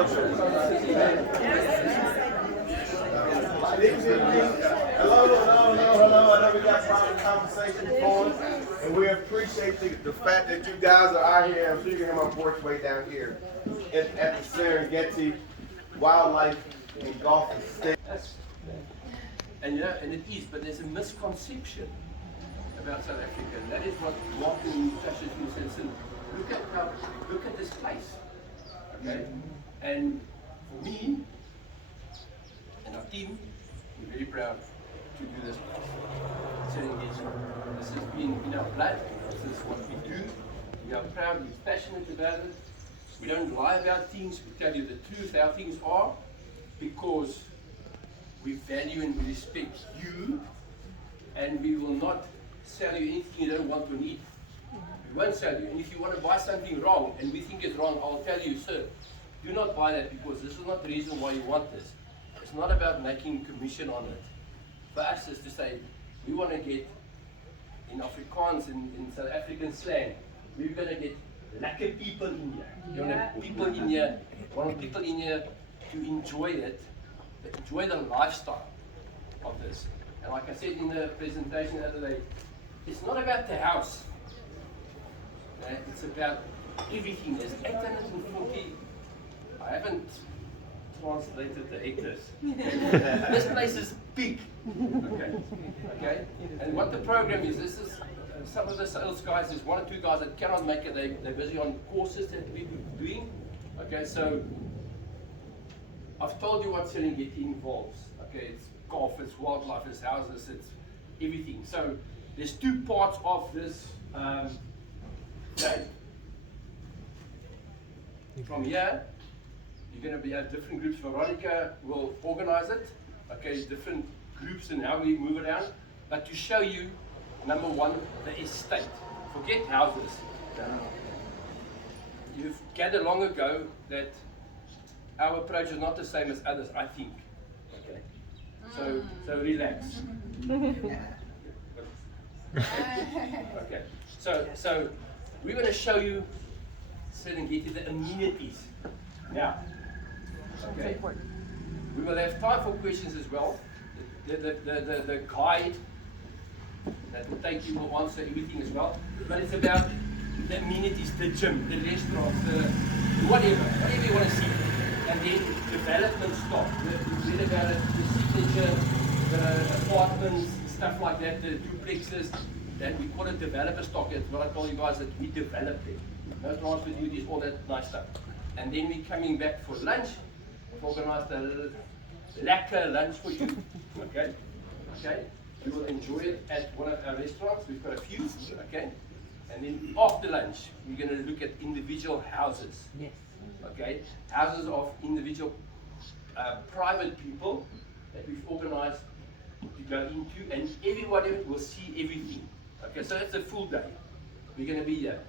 Hello. I know we got some conversation going, and we appreciate the fact that you guys are out here. I'm sure you can hear my voice way down here at the Serengeti Wildlife and Golf Estate. And it is, but there's a misconception about South Africa, and that is what Martin touches me and says, look at this place, okay? And for me and our team, we're very proud to do this place. Serengeti. This has been in our blood. This is what we do. We are proud. We're passionate about it. We don't lie about things. We tell you the truth. How things are, because we value and we respect you, and we will not sell you anything you don't want to need. We won't sell you. And if you want to buy something wrong and we think it's wrong, I'll tell you, sir, do not buy that, because this is not the reason why you want this. It's not about making commission on it. For us is to say, we want to get, in Afrikaans, in South African slang, we're going to get lekker people in here. You want people in here, want people in here to enjoy it, enjoy the lifestyle of this. And like I said in the presentation the other day, it's not about the house. It's about everything. There's 840. I haven't translated the acres. This place is big. Okay. And what the program is, this is some of the sales guys. There's one or two guys that cannot make it. They're busy on courses that we're doing. Okay, so I've told you what Serengeti involves. Okay, it's golf, it's wildlife, it's houses, it's everything. So there's two parts of this day. From here, you're going to have different groups. Veronica will organize it. Okay, different groups and how we move around. But to show you, number one, the estate. Forget houses. You've gathered long ago that our approach is not the same as others, I think. Okay, so relax. Okay, so we're going to show you Serengeti, the amenities. Now, okay, we will have time for questions as well. The guide that will take you will answer everything as well. But it's about the amenities, the gym, the restaurants, the whatever you want to see. And then development stock. We read about it, the signature, the apartments, stuff like that, the duplexes. That we call it developer stock. It's what I tell you guys, that we developed it. No transfer duties, all that nice stuff. And then we're coming back for lunch. We've organized a lekker lunch for you. Okay? You will enjoy it at one of our restaurants. We've got a few. Okay? And then after lunch, we're going to look at individual houses. Yes. Okay? Houses of individual private people that we've organized to go into, and everybody will see everything. Okay, so it's a full day. We're going to be here.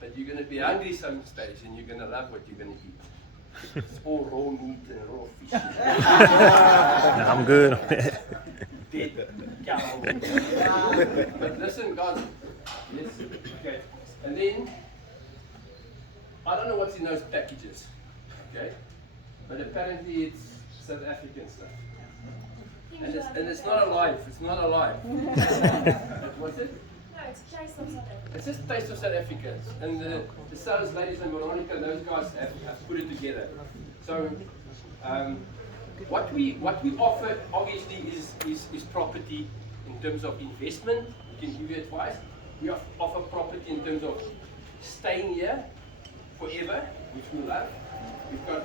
But you're going to be hungry some stage, and you're going to love what you're going to eat. It's all raw meat and raw fish. I'm good. Dead cow. But listen, guys. Yes. Okay. And then, I don't know what's in those packages. Okay. But apparently it's South African stuff. And it's not alive. It's not alive. What's it? No, it's Taste of South Africa. It's just Taste of South Africa. And the sales ladies and Veronica, those guys have put it together. So what we offer obviously is property in terms of investment. We can give you advice. We offer property in terms of staying here forever, which we love. We've got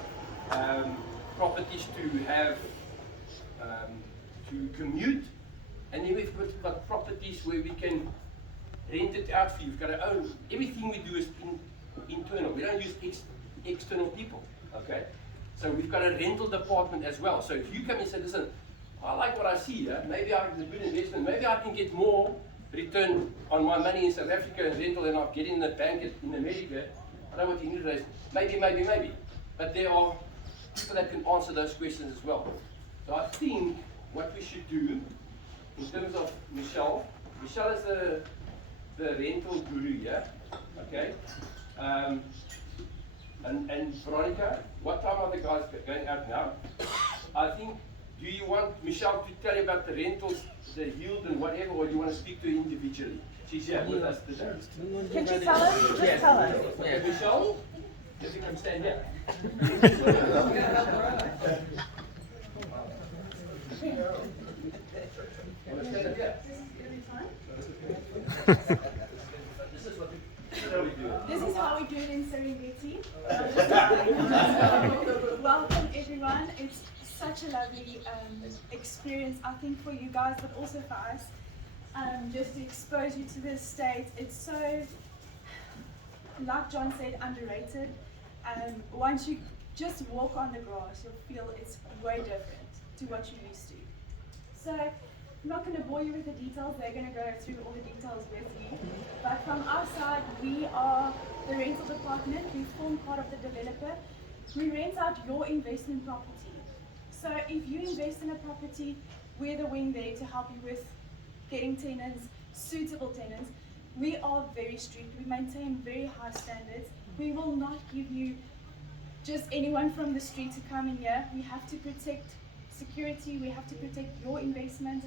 properties to have to commute, and then we've got properties where we can rent it out for you. We've got our own. Everything we do is internal. We don't use external people. Okay, so we've got a rental department as well. So if you come and say, listen, I like what I see here. Maybe it's a good investment. Maybe I can get more return on my money in South Africa and rental than I get in the bank in America. I don't know what the interest is. Maybe. But there are people that can answer those questions as well. So I think what we should do in terms of Michelle is the rental guru here. Okay. And Veronica, what time are the guys going out now? I think, do you want Michelle to tell you about the rentals, the yield and whatever, or do you want to speak to her individually? She's here with us today. Can you tell us? Just tell us. Okay, Michelle, if you can stand here. Wanna stand up here? This is how we do it in Serengeti. Welcome everyone. It's such a lovely experience, I think, for you guys, but also for us. Just to expose you to this state. It's so, like John said, underrated. Once you just walk on the grass, you'll feel it's way different to what you're used to. So, I'm not going to bore you with the details. They're going to go through all the details with you. But from our side, we are the rental department. We form part of the developer. We rent out your investment property. So if you invest in a property, we're the wing there to help you with getting tenants, suitable tenants. We are very strict. We maintain very high standards. We will not give you just anyone from the street to come in here. We have to protect security. We have to protect your investment.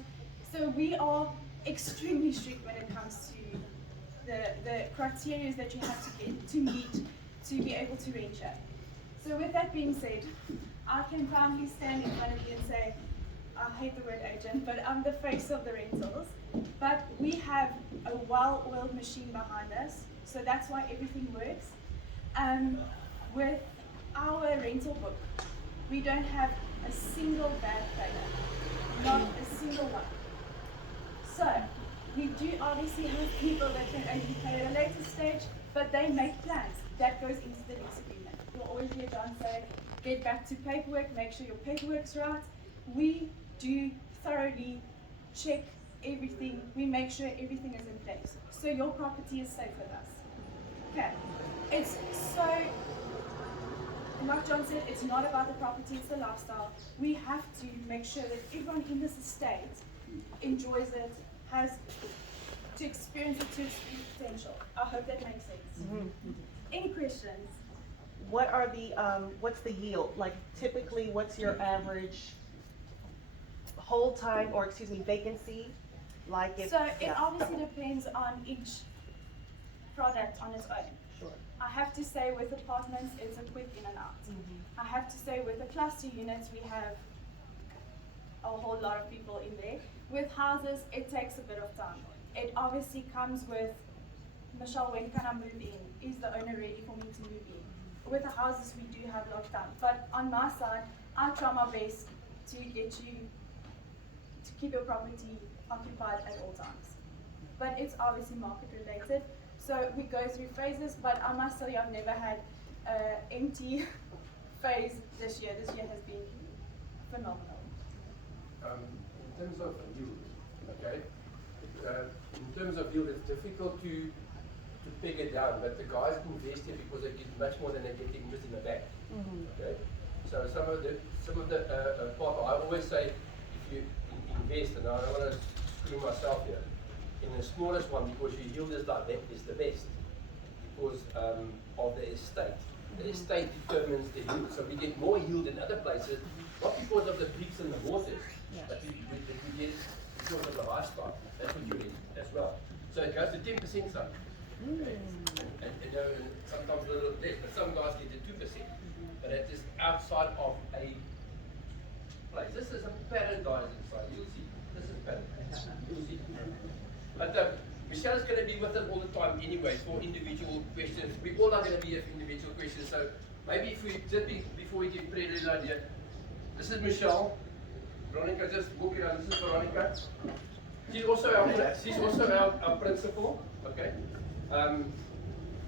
So we are extremely strict when it comes to the criteria that you have to meet to be able to rent here. So with that being said, I can proudly stand in front of you and say, I hate the word agent, but I'm the face of the rentals. But we have a well-oiled machine behind us, so that's why everything works. With our rental book, we don't have a single bad player, not a single one. So, we do obviously have people that can only pay at a later stage, but they make plans. That goes into the lease agreement. You'll always hear John say, get back to paperwork, make sure your paperwork's right. We do thoroughly check everything. We make sure everything is in place. So your property is safe with us. Okay. It's so, like John said, it's not about the property, it's the lifestyle. We have to make sure that everyone in this estate enjoys it, has to experience it to its full potential. I hope that makes sense. Mm-hmm. Any questions? What are the what's the yield? Like typically, what's your average hold time, or excuse me, vacancy? Like if, so it obviously depends on each product on its own. Sure. I have to say with apartments, it's a quick in and out. Mm-hmm. I have to say with the cluster units, we have a whole lot of people in there. With houses, it takes a bit of time. It obviously comes with, Michelle, when can I move in? Is the owner ready for me to move in? With the houses, we do have lockdown. But on my side, I try my best to get you, to keep your property occupied at all times. But it's obviously market related. So we go through phases, but I must tell you, I've never had an empty phase this year. This year has been phenomenal. In terms of yield, okay? In terms of yield, it's difficult to peg it down, but the guys invest here because they get much more than they get interest in the bank. Mm-hmm. Okay? So some of the part, I always say, if you invest, and I don't want to screw myself here, in the smallest one, because your yield is the best because of the estate. The estate determines the yield, so we get more yield in other places, not because of the bricks and the mortars, but we get because of the lifestyle. That's what you get as well. So it goes to 10% some. Okay? And you know, sometimes a little less, but some guys get to 2%. But it is outside of a place. This is a paradise inside. You'll see. This is paradise. You'll see. But Michelle is going to be with us all the time anyway for individual questions. We all are going to be here for individual questions. So maybe if we just before we get pre-read idea, this is Michelle. Veronica, just book it out. This is Veronica. She's also our principal. Okay.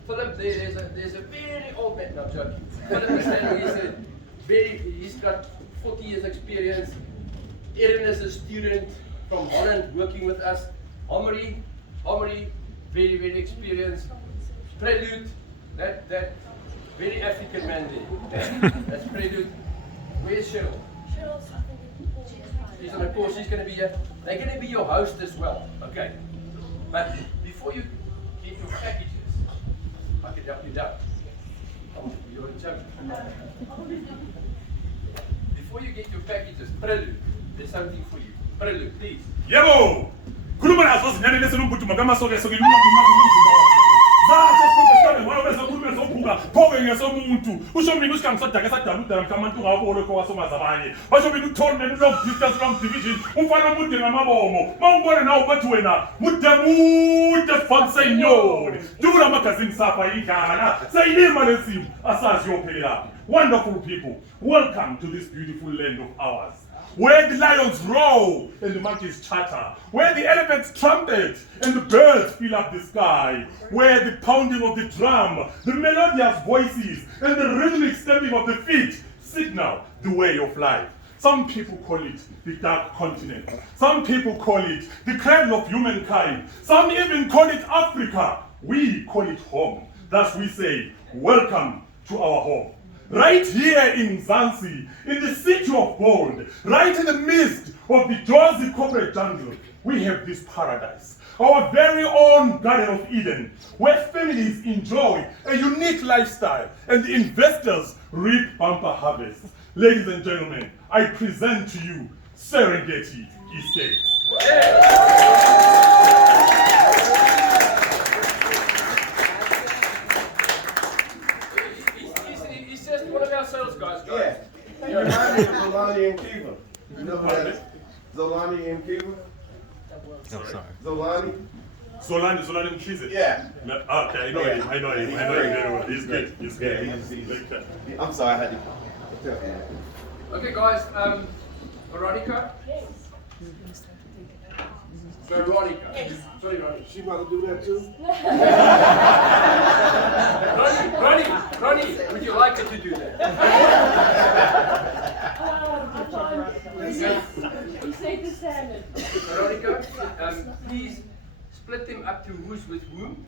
Philip, there's a very old man. No, I'm joking. Philip is saying he's got 40 years experience. Erin is a student from Holland working with us. Omri, very, very experienced. Prelude, that very African man there. That's Prelude. Where's Cheryl? She's on the course, she's going to be here. They're going to be your host as well, okay? But before you get your packages, I can help you down. You're in charge. packages. Prelude, there's something for you. Prelude, please. Yebo! Khuluma nazo zinyane lesi lumbuthi makamasoke soke phoke ngesomuntu usho mina usikangisadake sadaludala mhlamantu ngawabolo kho wasomazabanye basho mina uthole mina long distance long division umfana omude ngamabomo mawubona nawe bathi wena mude fuck senyoni dula magazini sapha idlala sayilima lesimo asazi yophela. Wonderful people, welcome to this beautiful land of ours, where the lions roar and the monkeys chatter, where the elephants trumpet and the birds fill up the sky, where the pounding of the drum, the melodious voices, and the rhythmic stamping of the feet signal the way of life. Some people call it the dark continent. Some people call it the cradle of humankind. Some even call it Africa. We call it home. Thus we say, welcome to our home. Right here in Zanzi, in the city of gold, right in the midst of the Jozi corporate jungle, we have this paradise, our very own Garden of Eden, where families enjoy a unique lifestyle and the investors reap bumper harvests. Ladies and gentlemen, I present to you Serengeti Estates. One of our sales guys, Yeah. You remind me of Zolani and Kiva. You know who that is? Zolani and Kiva? Oh, sorry. Zolani? Solani Mkhize? Yeah. Okay, I know him very well. He's good. I'm sorry, I had to. Okay, guys. Veronica. Veronica. Sorry, Ronnie. She about to do that too? Ronnie, would you like her to do that? You say the salad. Veronica, please split them up to who's with whom.